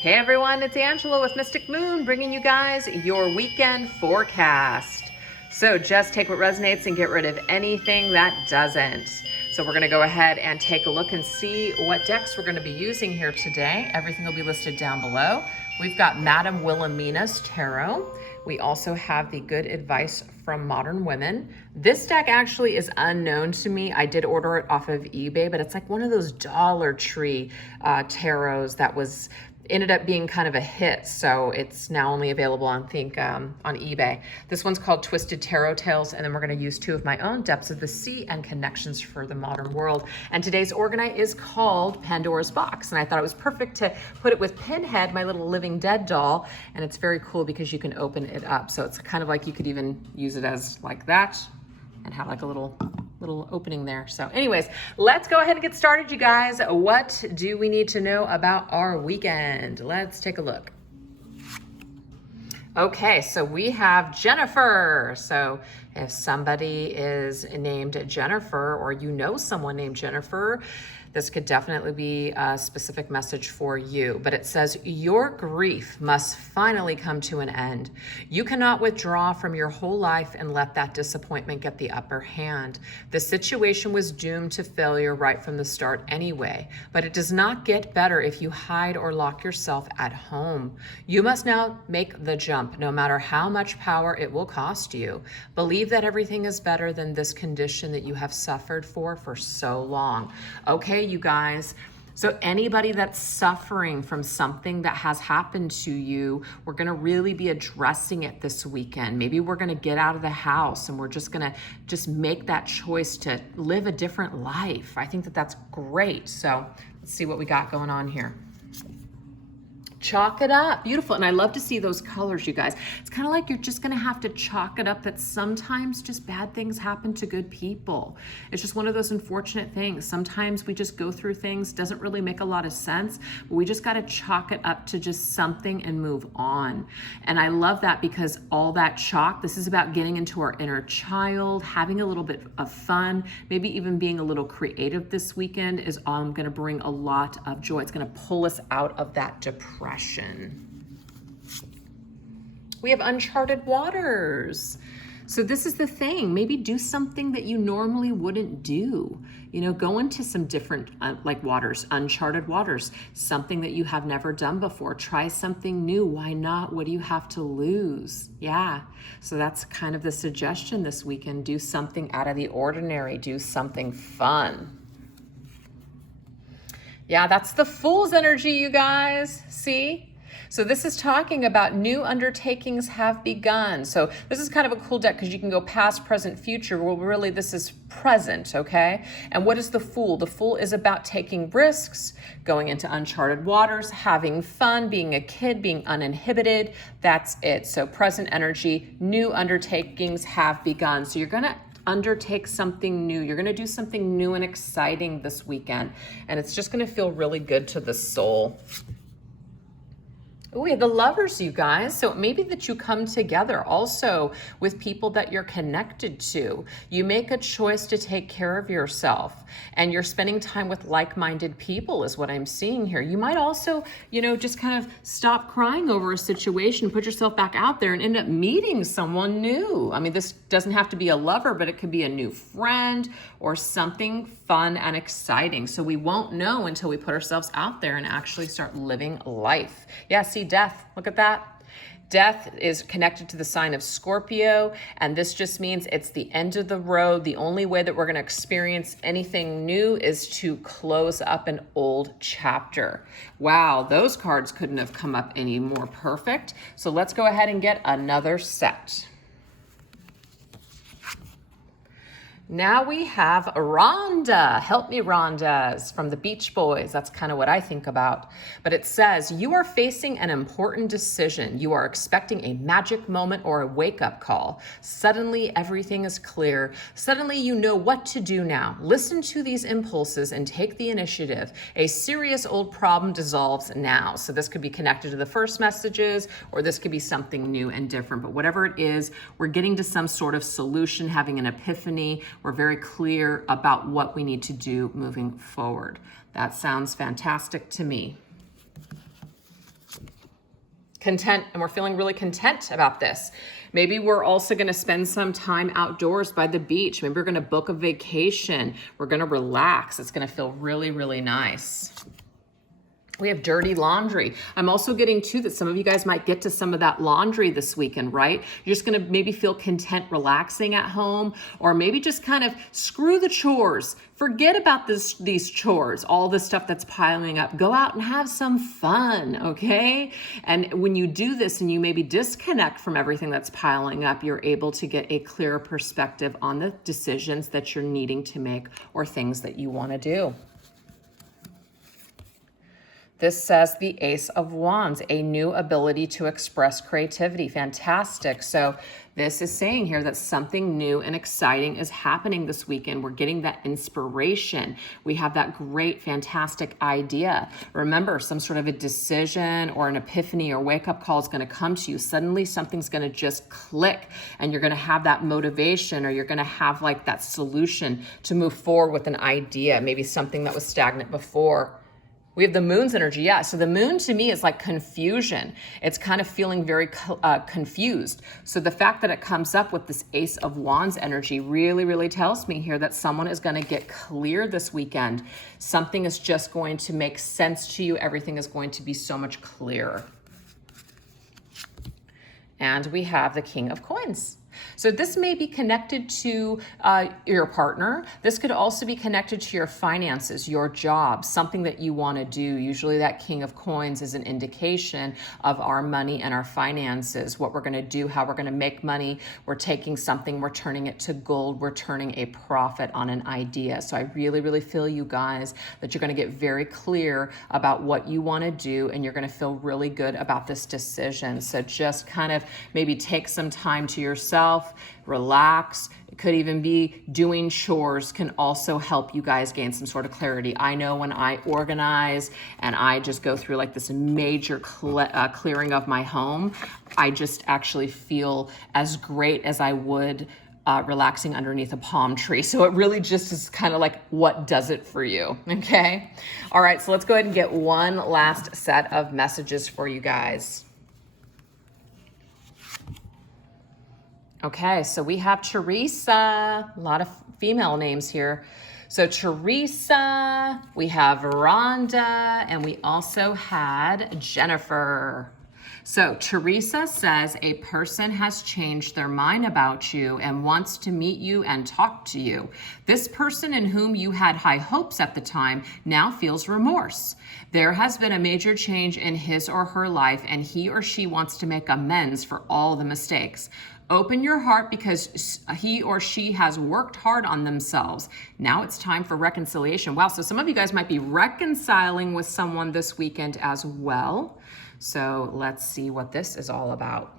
Hey everyone, it's Angela with Mystic Moon bringing you guys your weekend forecast. So just take what resonates and get rid of anything that doesn't. So we're going to go ahead and take a look and see what decks we're going to be using here today. Everything will be listed down below. We've got Madame Wilhelmina's Tarot. We also have the Good Advice from Modern Women. This deck actually is unknown to me. I did order it off of eBay, but it's like one of those Dollar Tree tarots that ended up being kind of a hit, so it's now only available on eBay. This one's called Twisted Tarot Tales, and then we're going to use two of my own, Depths of the Sea and Connections for the Modern World. And today's Organite is called Pandora's Box, and I thought it was perfect to put it with Pinhead, my little living dead doll, and it's very cool because you can open it up. So it's kind of like you could even use it as like that and have like a little opening there. So anyways, let's go ahead and get started, you guys. What do we need to know about our weekend? Let's take a look. Okay, so we have Jennifer. So if somebody is named Jennifer, or you know someone named Jennifer, this could definitely be a specific message for you. But it says, your grief must finally come to an end. You cannot withdraw from your whole life and let that disappointment get the upper hand. The situation was doomed to failure right from the start anyway, but it does not get better if you hide or lock yourself at home. You must now make the jump, no matter how much power it will cost you. Believe that everything is better than this condition that you have suffered for so long. Okay, you guys. So anybody that's suffering from something that has happened to you, we're going to really be addressing it this weekend. Maybe we're going to get out of the house and we're just going to make that choice to live a different life. I think that that's great. So let's see what we got going on here. Chalk it up. Beautiful. And I love to see those colors, you guys. It's kind of like you're just going to have to chalk it up that sometimes just bad things happen to good people. It's just one of those unfortunate things. Sometimes we just go through things, doesn't really make a lot of sense, but we just got to chalk it up to just something and move on. And I love that because all that chalk, this is about getting into our inner child, having a little bit of fun, maybe even being a little creative this weekend is going to bring a lot of joy. It's going to pull us out of that depression. We have uncharted waters. So this is the thing, maybe do something that you normally wouldn't do. You know, go into some different like waters, uncharted waters, something that you have never done before. Try something new. Why not? What do you have to lose? Yeah. So that's kind of the suggestion this weekend. Do something out of the ordinary. Do something fun. Yeah, that's the Fool's energy, you guys. See? So this is talking about new undertakings have begun. So this is kind of a cool deck because you can go past, present, future. Well, really, this is present, okay? And what is the Fool? The Fool is about taking risks, going into uncharted waters, having fun, being a kid, being uninhibited. That's it. So present energy, new undertakings have begun. So you're going to undertake something new. You're going to do something new and exciting this weekend, and it's just going to feel really good to the soul. Oh, we have the Lovers, you guys. So maybe that you come together also with people that you're connected to. You make a choice to take care of yourself, and you're spending time with like-minded people is what I'm seeing here. You might also, you know, just kind of stop crying over a situation, put yourself back out there and end up meeting someone new. I mean, this doesn't have to be a lover, but it could be a new friend or something fun and exciting. So we won't know until we put ourselves out there and actually start living life. Yeah, see, death, look at that. Death is connected to the sign of Scorpio, and this just means it's the end of the road. The only way that we're going to experience anything new is to close up an old chapter. Wow, those cards couldn't have come up any more perfect. So let's go ahead and get another set. Now we have Rhonda. Help me, Rhondas, from the Beach Boys. That's kind of what I think about. But it says, you are facing an important decision. You are expecting a magic moment or a wake-up call. Suddenly, everything is clear. Suddenly, you know what to do now. Listen to these impulses and take the initiative. A serious old problem dissolves now. So this could be connected to the first messages, or this could be something new and different. But whatever it is, we're getting to some sort of solution, having an epiphany. We're very clear about what we need to do moving forward. That sounds fantastic to me. content, and we're feeling really content about this. Maybe we're also going to spend some time outdoors by the beach. Maybe we're going to book a vacation. We're going to relax. It's going to feel really, really nice. We have dirty laundry. I'm also getting to that some of you guys might get to some of that laundry this weekend, right? You're just gonna maybe feel content relaxing at home, or maybe just kind of screw the chores. Forget about these chores, all the stuff that's piling up. Go out and have some fun, okay? And when you do this and you maybe disconnect from everything that's piling up, you're able to get a clearer perspective on the decisions that you're needing to make or things that you wanna do. This says the Ace of Wands, a new ability to express creativity. Fantastic. So this is saying here that something new and exciting is happening this weekend. We're getting that inspiration. We have that great, fantastic idea. Remember, some sort of a decision or an epiphany or wake-up call is going to come to you. Suddenly something's going to just click, and you're going to have that motivation, or you're going to have like that solution to move forward with an idea, maybe something that was stagnant before. We have the moon's energy, yeah. So the moon to me is like confusion. It's kind of feeling very confused. So the fact that it comes up with this Ace of Wands energy really, really tells me here that someone is going to get clear this weekend. Something is just going to make sense to you. Everything is going to be so much clearer. And we have the King of Coins. So this may be connected to your partner. This could also be connected to your finances, your job, something that you want to do. Usually that King of Coins is an indication of our money and our finances, what we're going to do, how we're going to make money. We're taking something, we're turning it to gold, we're turning a profit on an idea. So I really, really feel, you guys, that you're going to get very clear about what you want to do, and you're going to feel really good about this decision. So just kind of maybe take some time to yourself, relax. It could even be doing chores can also help you guys gain some sort of clarity. I know when I organize and I just go through like this major clearing of my home, I just actually feel as great as I would relaxing underneath a palm tree. So it really just is kind of like, what does it for you? Okay. All right. So let's go ahead and get one last set of messages for you guys. Okay, so we have Teresa, a lot of female names here. So Teresa, we have Rhonda, and we also had Jennifer. So Teresa says a person has changed their mind about you and wants to meet you and talk to you. This person in whom you had high hopes at the time now feels remorse. There has been a major change in his or her life, and he or she wants to make amends for all the mistakes. Open your heart, because he or she has worked hard on themselves. Now it's time for reconciliation. Wow, so some of you guys might be reconciling with someone this weekend as well. So let's see what this is all about.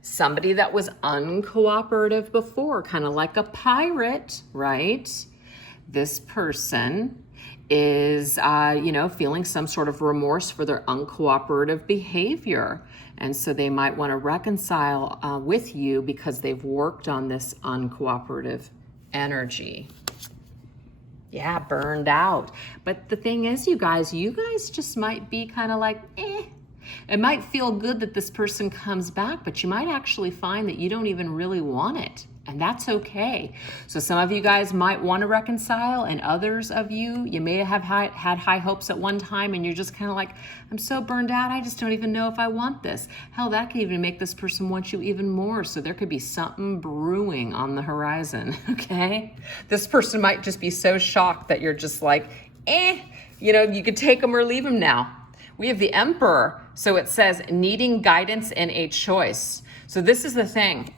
Somebody that was uncooperative before, kind of like a pirate, right? This person is, feeling some sort of remorse for their uncooperative behavior. And so they might want to reconcile with you because they've worked on this uncooperative energy. Yeah, burned out. But the thing is, you guys just might be kind of like, It might feel good that this person comes back, but you might actually find that you don't even really want it. And that's okay. So some of you guys might want to reconcile, and others of you may have had high hopes at one time, and you're just kind of like, I'm so burned out, I just don't even know if I want this. Hell, that could even make this person want you even more. So there could be something brewing on the horizon, okay? This person might just be so shocked that you're just like, you could take them or leave them now. We have the Emperor. So it says needing guidance in a choice. So this is the thing.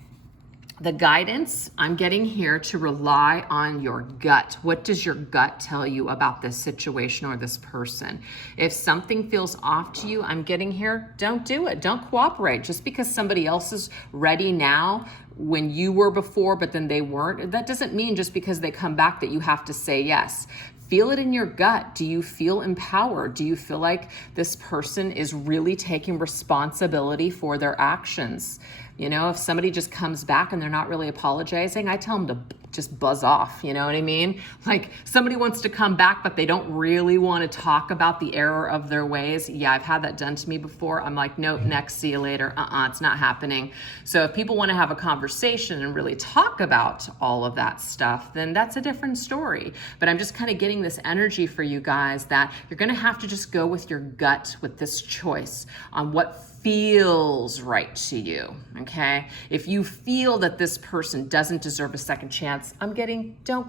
The guidance I'm getting here to rely on your gut. What does your gut tell you about this situation or this person? If something feels off to you, I'm getting here, don't do it. Don't cooperate. Just because somebody else is ready now when you were before, but then they weren't, that doesn't mean just because they come back that you have to say yes. Feel it in your gut. Do you feel empowered? Do you feel like this person is really taking responsibility for their actions? If somebody just comes back and they're not really apologizing, I tell them just buzz off, you know what I mean? Like somebody wants to come back, but they don't really want to talk about the error of their ways. Yeah, I've had that done to me before. I'm like, nope, next, see you later. It's not happening. So if people want to have a conversation and really talk about all of that stuff, then that's a different story. But I'm just kind of getting this energy for you guys that you're going to have to just go with your gut with this choice on what feels right to you, okay? If you feel that this person doesn't deserve a second chance, don't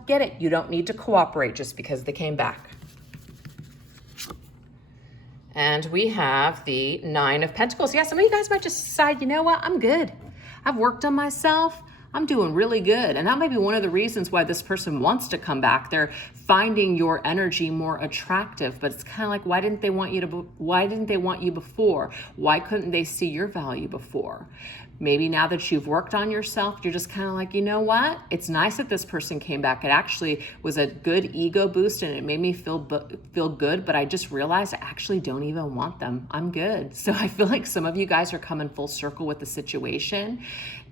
get it. You don't need to cooperate just because they came back. And we have the 9 of Pentacles. Yeah, some of you guys might just decide, you know what, I'm good. I've worked on myself. I'm doing really good. And that might be one of the reasons why this person wants to come back. They're finding your energy more attractive, but it's kind of like, why didn't they want you before? Why couldn't they see your value before? Maybe now that you've worked on yourself, you're just kind of like, you know what? It's nice that this person came back. It actually was a good ego boost and it made me feel good, but I just realized I actually don't even want them. I'm good. So I feel like some of you guys are coming full circle with the situation,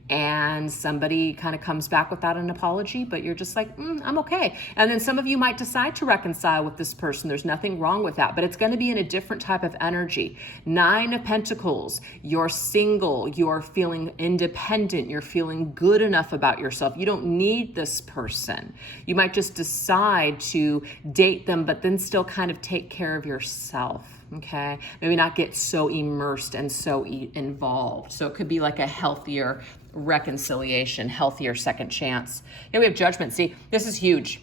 and somebody kind of comes back without an apology, but you're just like, I'm okay. And then some of you might decide to reconcile with this person. There's nothing wrong with that, but it's going to be in a different type of energy. 9 of Pentacles, you're single, you're feeling independent, you're feeling good enough about yourself. You don't need this person. You might just decide to date them, but then still kind of take care of yourself. Okay, maybe not get so immersed and so involved. So it could be like a healthier reconciliation, healthier second chance. Here we have Judgment. See, this is huge.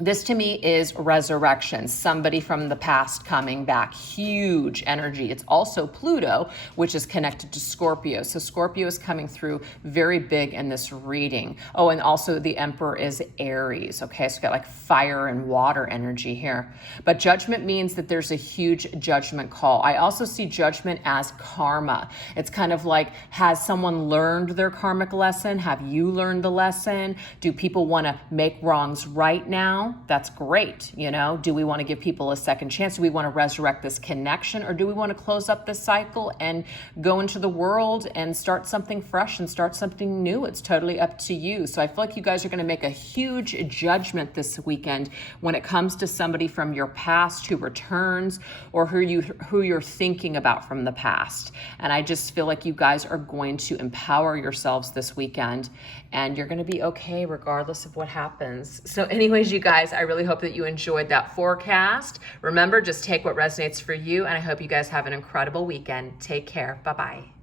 This to me is resurrection, somebody from the past coming back, huge energy. It's also Pluto, which is connected to Scorpio. So Scorpio is coming through very big in this reading. Oh, and also the Emperor is Aries. Okay, so we got like fire and water energy here. But judgment means that there's a huge judgment call. I also see judgment as karma. It's kind of like, has someone learned their karmic lesson? Have you learned the lesson? Do people want to make wrongs right now? That's great. You know, do we want to give people a second chance? Do we want to resurrect this connection, or do we want to close up this cycle and go into the world and start something fresh and start something new? It's totally up to you. So I feel like you guys are going to make a huge judgment this weekend when it comes to somebody from your past who returns, or who you're thinking about from the past. And I just feel like you guys are going to empower yourselves this weekend, and you're going to be okay regardless of what happens. So anyways, you guys, I really hope that you enjoyed that forecast. Remember, just take what resonates for you, and I hope you guys have an incredible weekend. Take care. Bye-bye.